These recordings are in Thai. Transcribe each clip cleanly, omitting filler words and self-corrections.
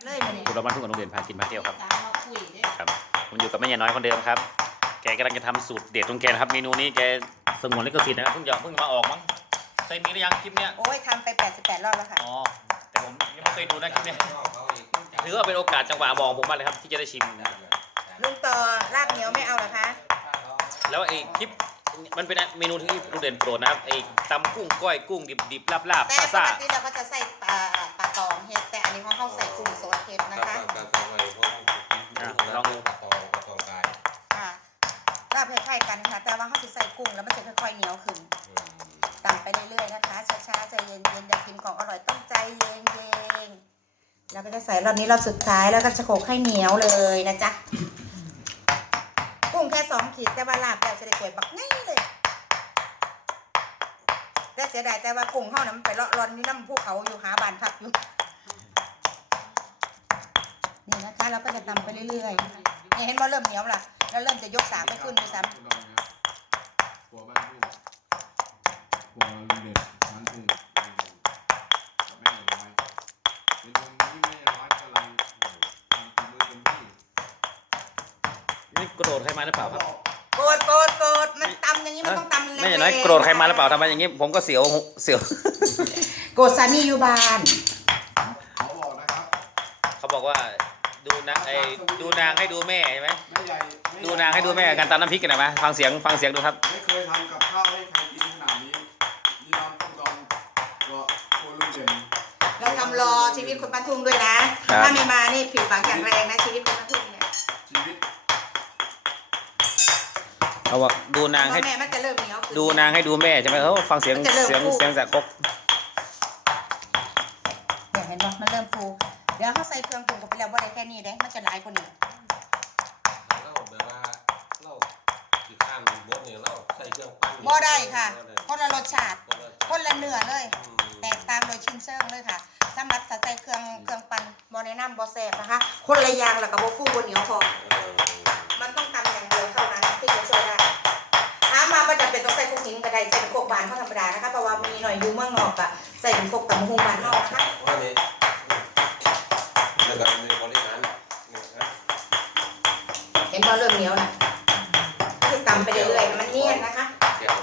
เลยมาเนี่ยคุณเราบ้านทุ่งกับโรงเรียนพากินพาเที่ยวครับครับผมอยู่กับแม่ยายน้อยคนเดิมครับแกกำลังจะทำสูตรเด็ดของแกนะครับเมนูนี้แกสงวนลิขสิทธิ์นะครับเพิ่งมาออกมั้งเคยมีหรือยังคลิปเนี้ยโอ้ยทำไป88 รอบแล้วค่ะอ๋อแต่ผมยังไม่เคยดูนะคลิปเนี้ยถือว่าเป็นโอกาสจังหวะมองผมมากเลยครับที่จะได้ชิมลุงต่อลาบเหนียวไม่เอาเหรอคะแล้วไอ้คลิปมันเป็นเมนูที่ลุงเด่นโปรดนะครับไอ้ตำกุ้งก้อยกุ้งดิบลาบแต่ปซ่ากติเราก็จะใส่ปลาตองเห็ดแต่อันนี้ของเขาใส่กุ้งสดเห็ดนะคะลองค่ะลาบคล้ายๆกันค่ะแต่ว่าเขาจะใส่กุ้งแล้วมันจะค่อยๆเหนียวขึ้นตำไปเรื่อยๆนะคะช้าๆใจเย็นๆอยากกินของอร่อยต้องใจเย็นๆแล้วก็จะใส่รอบนี้รอบสุดท้ายแล้วก็จะโขลกให้เหนียวเลยนะจ๊ะกุ้งแค่2 ขีดแต่ว่าลาบแล้วจะได้สวยบักง่ายเลยแต่เสียดายแต่ว่ากุ้งเขานะมันไปเลาะร่อนนี่น้ำภูเขาอยู่หาบ้านพักอยู่นี่นะคะเราก็จะตำไปเรื่อยๆนี่เห็นว่าเริ่มเหนียวละแล้วเริ่มจะยกสากไปขึ้นด้วยซ้ำหัวบ้านทุ่งหัวลุงเด่นบ้านทุ่งกับแม่น้อยเป็นคนที่แม่น้อยกำลังทำมือเต็มที่นี่โกรธใครมาหรือเปล่าครับโกรธมันตำอย่างนี้มันต้องตำแรงๆแม่ยายน้อยโกรธใครมาหรือเปล่าทำไมอย่างนี้ผมก็เสียวโกรธสามีอยู่บ้านเขาบอกนะครับเขาบอกว่าดูนางดูนางให้ดูแม่ใช่ไหมแม่ใหญ่ดูนางให้ดูแม่การตำน้ำพริกกันหน่อยไหมฟังเสียงดูครับไม่เคยทำกับข้าวให้ใครกินขนาดนี้นี่น้ำต้มดองก็หัวลุงเด่นเราทำรอชีวิตคนบ้านทุ่งด้วยนะครับถ้าไม่มานี่ผิดหวังอย่างแรงนะชีวิตคนบ้านทุ่งเนี่ยชีวิตเขาบอกดูนางให้แม่มันจะเริ่มเหนียวขึ้นดูนางให้ดูแม่ใช่ไหมเขาฟังเสียงมันจะเริ่มฟูเสียงจากคกเนี่ยเห็นไหมมันเริ่มฟูเดี๋ยวเขาใส่เครื่องปรุงเข้าไปแล้วว่าได้แค่นี้เด้มันจะหลายกว่านี้เราแบบว่าเราขี้ข้านบดเนี่ยเราใส่เครื่องปั้นบ่ได้ค่ะคนละรสชาติคนละเนื้อเลย แตกต่างโดยชิ้นเชิงเลยค่ะสำหรับถ้าใส่เครื่องปั่นบ่แนะนำบ่แซ่บนะคะ คนละอย่างแล้วก็บ่ฟูบ่เหนียวพอมันต้องตำอย่างเดียวเท่านั้นที่จะช่วยได้ถามมาบ่จำเป็นต้องใส่คุกหินก็ได้ใส่เป็นโคกบานเขาธรรมดานะคะเพราะว่ามีหน่อยอยู่เมืองนอกก็ใส่เป็นโคกตำบักหุ่งบานเฮานะคะว่านี่แล้วก็ในบริหารนะเห็นบ่เริ่มเหนียวน่ะคือตำไปเรื่อยๆให้มันเนียนนะคะเกี่ยว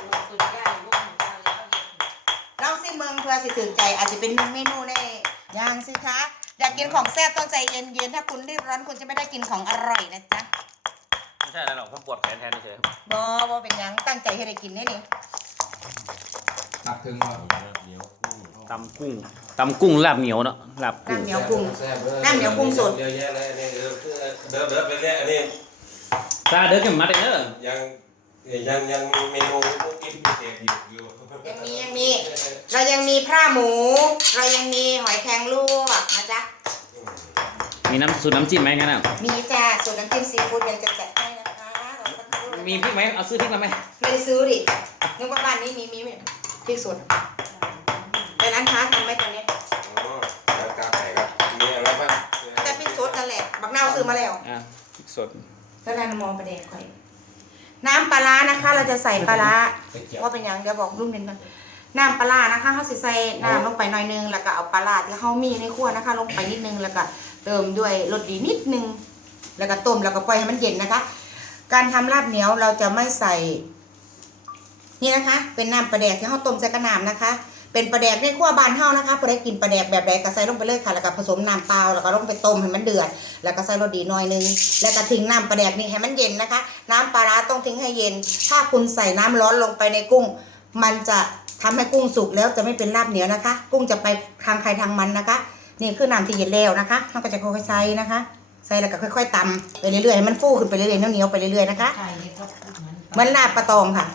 ลองสิเมืองเพื่อสิถึงใจอาจจะเป็นเมนูแน่อย่างสิคะอยากกินของแซ่บต้องใจเย็นๆถ้าคุณรีบร้อนคุณจะไม่ได้กินของอร่อยนะจ๊ะไม่ใช่แล้วหรอกผมปวดแขนแทนเฉยบ่เป็นหยังตั้งใจให้ได้กินได้นี่ตักถึงว่าเหนียวกุ้งตำกุ้งลาบเหนียวเนาะลาบกุ้งน้ำเหนียวกุ้ง สดเยอะแยะเลยนี่เดินไปเรื่อยอันนี้ซาเด้อกันมาเด้อยังเมนูกินพิเศษอยู่ยังมีเรายังมีพร่าหมู เรายังมีหอยแครงลวกนะจ๊ะมีสูตรน้ำจิ้มไหมงั้นอ่ะมีจ้าส่วนน้ำจิ้มซีฟู้ดยังจะจัดให้นะคะรอสักครู่นะคะมีพริกไหมเอาซื้อพริกมาไหมไม่ได้ซื้อดินึกว่าบ้านนี้มีพริกสดแต่ร้านค้าทำไหมตอนนี้อ๋อแล้วกาไก่ครับมีอะไรบ้างแต่พริกสดนั่นแหละบักนาวซื้อมาแล้วพริกสดก็ได้มองประเด็นค่อยน้ำปลาร้านะคะ เราจะใส่ปลาร้าว่าเป็นอย่างเดี๋ยวบอกลุงเด่นก่อนน้ำปลาร้านะคะเขาสิใส่น้ำลงไปหน่อยนึงแล้วก็เอาปลาร้าที่เขามีในครัวนะคะ ลงไปนิดนึงแล้วก็เติมด้วยรสดีนิดนึงแล้วก็ต้มแล้วก็ปล่อยให้มันเย็นนะคะ การทำลาบเหนียวเราจะไม่ใส่นี่นะคะ เป็นน้ำปลาแดกที่เขาต้มใส่กระน้ำนะคะ เป็นปลาแดกในครัวบ้านเฮานะคะพอได้กินปลาแดกแบบใดก็ใส่ลงไปเลยค่ะแล้วก็ผสมน้ำเปล่าแล้วก็ลงไปต้มให้มันเดือดแล้วก็ใส่รสดีหน่อยนึงแล้วก็ทิ้งน้ำปลาแดกนี่ให้มันเย็นนะคะ น้ำปลาร้าต้องทิ้งให้เย็น ถ้าคุณใส่น้ำร้อนลงไปในกุ้ง มันจะทำให้กุ้งสุกแล้วจะไม่เป็นลาบเหนียวนะคะ กุ้งจะไปทางใครทางมันนะคะ นี่คือน้ำที่เย็นแล้วนะคะเราก็จะค่อยๆใส่นะคะใส่แล้วก็ค่อยๆตำไปเรื่อยๆให้มันฟูขึ้นไปเรื่อยๆเหนียวๆไปเรื่อยๆนะคะเหมือนลาบปลาตองค่ะ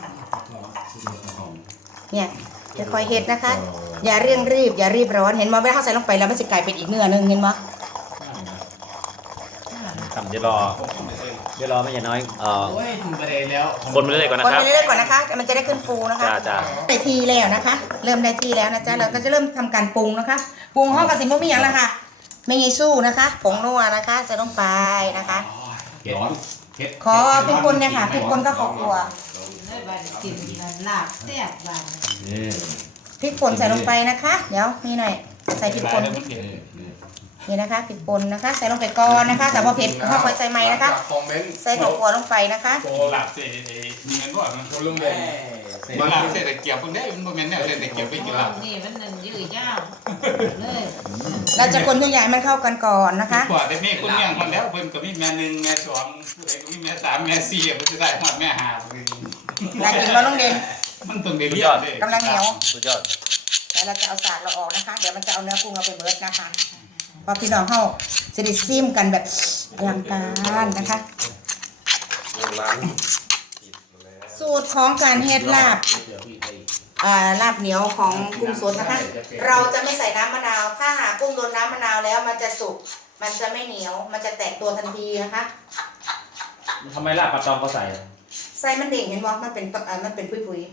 เนี่ยค่อยๆเฮ็ดนะคะ อย่าเร่งรีบอย่ารีบร้อนเห็นมั้ยเวลาเขาใส่ลงไปแล้วมันจะกลายเป็นอีกเนื้อนึงเห็นมั้ยทำเดี๋ยวรอไม่อย่าน้อยโอ้ยถึงประเด็นแล้วคนไปเรื่อยๆก่อนนะคนครับไปเรื่อยๆก่อนนะคะมันจะได้ขึ้นฟูนะคะจ้าได้ที่แล้วนะคะ เริ่มได้ที่แล้วนะจ๊ะเราก็จะเริ่มทำการปรุงนะคะปรุงห้องกับสิ่งพวกนี้อย่างละค่ะไม่ยีสู้นะคะผงนัวนะคะใส่ลงไปนะคะร้อนขอพริกป่นเนี่ยค่ะพริกป่นก็ขอครัวกินลาบแซ่บบ้านนี่พริกป่นใส่ลงไปนะคะ เดี๋ยวนี่หน่อยใส่พริกป่นนี่นะคะพริกป่นนะคะ ใส่ลงไปก่อนนะคะแต่พอเผ็ดเข้าไปใส่ใหม่นะคะคอมเมนต์ใส่ถั่วคั่วลงไปนะคะโตหลับเสร็จมีเงินบ่มันคนลุงเด่นมันหลับเสร็จเกี่ยวเพิ่งได้มันบ่แม่นแนวเสร็จเกี่ยวไปกินหลับนี่มันนั่นยืดยาวเลยเราจะคนทุกอย่างให้มันเข้ากันก่อนนะคะกว่าแต่แม่คนเลี้ยงคนแล้วเพิ่นก็มีแม่1แม่2ผู้ใดก็มีแม่3แม่4เพิ่นสิได้ฮอดแม่5เลยน่ากินบ่ลุงเด่นมันต้องได้เรียนด้กำลังเหนียวสุดยอดแล้วเราจะเอาสากเราออกนะคะ เดี๋ยวมันจะเอาเนื้อกุ้งเราไปเบิร์ดนะคะพอพี่น้องเข้าจะได้ซิมกันแบบอลังการนะคะร้านปิดแล้วสูตรของการเฮ็ดลาบลาบเหนียวของกุ้งสดนะคะ เราจะไม่ใส่น้ำมะนาว ถ้าหากกุ้งโดนน้ำมะนาวแล้วมันจะสุก มันจะไม่เหนียว มันจะแตกตัวทันทีนะคะทำไมลาบปลาตองเขาใส่ไส้มันเด้งเห็นบ่มันเป็นพุย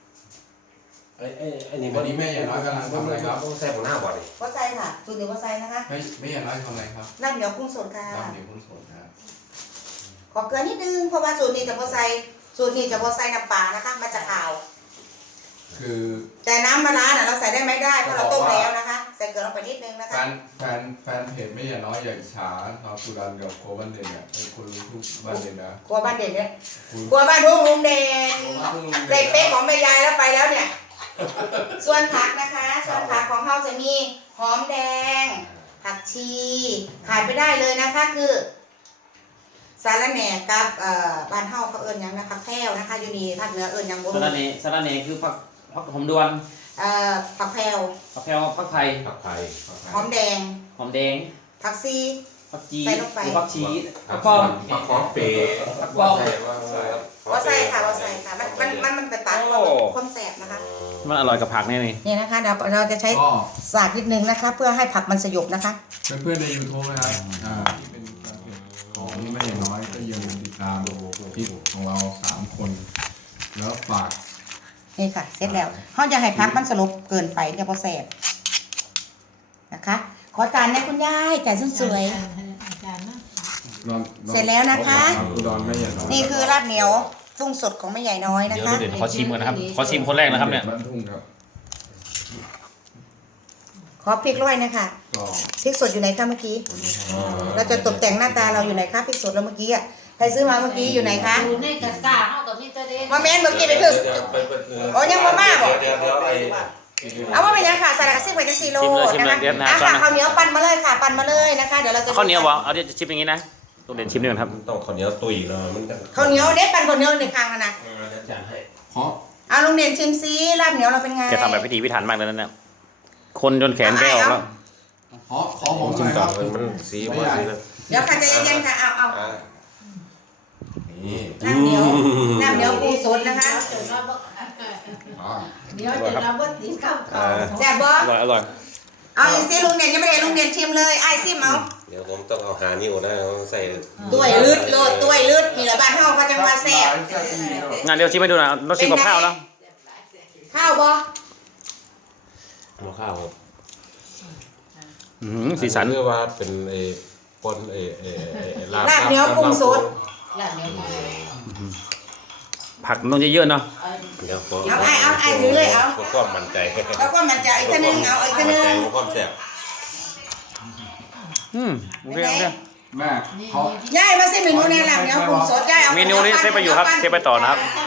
ไอ้นี่วันนี้แม่อย่างน้อยกำลังทำอะไรครับต้องแซ่บหัวหน้าบ่ดิๆว่าไส้ค่ะสูตรนี้ว่าไส้นะคะไม่อย่างน้อยทำอะไรครับลาบเหนียวกุ้งสดค่ะตอนนี้คุณสนครับขอเกลือนิดนึงเพราะว่าสูตรนี้จะบ่ใส่สูตรนี้จะบ่ใส่น้ำปลานะคะมันจะขาวคือแต่น้ำมะนาวน่ะเราใส่ได้ไหมได้เพราะเราต้มแล้วนะคะ ใส่เกลือลงไปนิดนึงนะแฟคะแฟนเพจไม่อย่างน้อยอย่าอิจฉาเราสุรันกับโคบันเด่นเนี่ยเป็นคนรู้ทุกบ้านเด่นนะครัวบ้านเด่นเนี่ยครัวบ้านทุ่งลุงเด่นเด็กเป๊กของแม่ยายแล้วไปแล้วเนี่ย ส่วนผักนะคะ ส่วนผักของเขาจะมีหอมแดง ผักชีขาดไปได้เลยนะคะคือสาระแหน่กับบ้านเฮาเขาเอิ้นหยังนะผักแพรวนะคะอยู่นี่ภาคเหนือเอิ้นหยังบ่สารู้ระเนสาระเนคือผักหอมดวนผักแพรวผักแพรวผักไทยผักไทยหอมแดงหอมแดงผักซีผักจีใส่ลงไปหรือผักชีผักป้อมผักหอมเปย์ผักป้อมว่าใส่ค่ะว่าใส่ค่ะมันไปตัดความแสบนะคะมันอร่อยกับผักแน่นี่นี่นะคะเราจะใช้ก็สากนิดนึงนะคะ เพื่อให้ผักมันสยบนะคะเพื่อนๆใน YouTube นะครับที่เป็นแฟนเพจของแม่อย่างน้อยก็อย่าลืมติดตามคลิปของเรา3คนแล้วฝากนี่ค่ะเสร็จแล้วเขาจะให้ผักมันสลบเกินไปจะพอแสบนะคะ ขอจานนะคุณยายจานสวยอาจารย์นะเสร็จแล้วนะคะอุดรแม่อย่างน้อยๆนี่คือลาบเหนียวกุ้งสดของแม่ใหญ่น้อยนะเดี๋ยวคะเดี๋ยวขอชิมก่อนนะครับขอชิมคนแรกนะครับเนี่ยบ้านทุ่งครับขอพริกด้วยนะคะก็พริกสดอยู่ไหนคะเมื่อกี้ เราจะตกแต่งหน้าตาเราอยู่ไหนคะพริกสดเราเมื่อกี้อ่ะใครซื้อมาเมื่อกี้อยู่ไหนคะอยู่ในกระกาเฮากับมีตัวเด่นมาแม่นเมื่อกี้ไปถึง โอ้ยังบ่มาบ่เดี๋ยวไอ้เอาว่าเป็นยังค่ะใส่กระซิบไปจะ4 โลนะคะค่ะข้าวเหนียวปั่นมาเลยค่ะปั่นมาเลยนะคะเดี๋ยวเราจะข้าวเหนียววะเอาเดี๋ยวจะชิมอย่างนี้นะต้องเด่นชิมหนึ่งครับต้องข้าวเหนียวตุยเลยมันจะข้าวเหนียวเด็ดปั่นข้าวเหนียวในคางนะอาจารย์ให้เพราะเอาลุงเด่นชิมซิลาบเหนียวเราเป็นไงแกทำแบบพิถีพิถันมากเลยนั่นเนี่ยคนจนแขนแกออกแล้วขอผมหน่อยครับมันสีมันนี่นะเดี๋ยวค่ะใจเย็นๆค่ะเอานี่ลาบเหนียวกุ้งสดนะคะเดี๋ยวจะรับว่าตีข้าวเขาแซ่บบ่อร่อยอร่อยเอาอีกซิลุงเด่นยังไม่ได้ลุงเด่นชิมเลยไอ้ซิมเอาเดี๋ยวผมต้องเอาหานิ้วนะใส่ต้วยลืดโลดต้วยลืดนี่แหละบ้านเฮาเขาจังว่าแซ่บงานเดี๋ยวชิมให้ดูหนะเราชิมกับข้าวแล้วข้าวบ่หัวข้าวครับสีสันเรียกว่าเป็นไอ้ปนไอ้ลาบเหนียวกุ้งสดลาบเหนียวผักต้องเยอะๆเนาะเดี๋ยวเอาไอ้ถือเลยเอาความมั่นใจแล้วก็มันจะอีกทีนึงเอาอีกทีนึงความแซ่บโอเคโอเคแม่เขายายมาซิเมนูนี้ลาบเหนียวกุ้งสดยายเอาเมนูนี้เซฟไปอยู่ครับเซฟไปต่อนะครับ